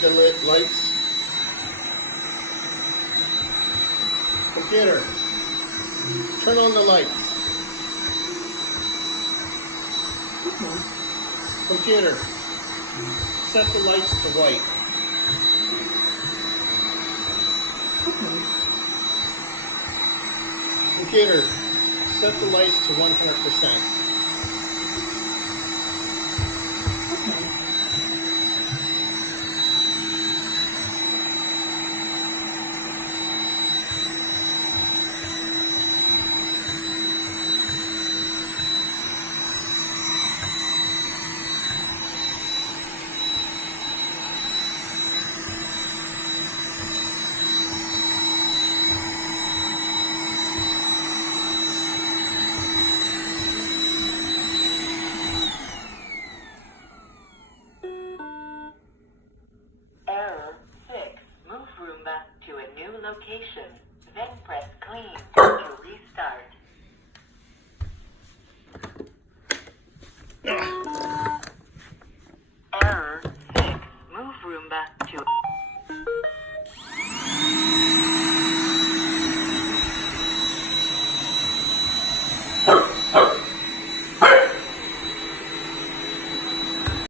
the lights. Computer, turn on the lights. Computer, set the lights to white. Computer, set the lights to 100%. Error 6. Move Roomba to a new location. Then press clean to restart. Error 6. Move Roomba to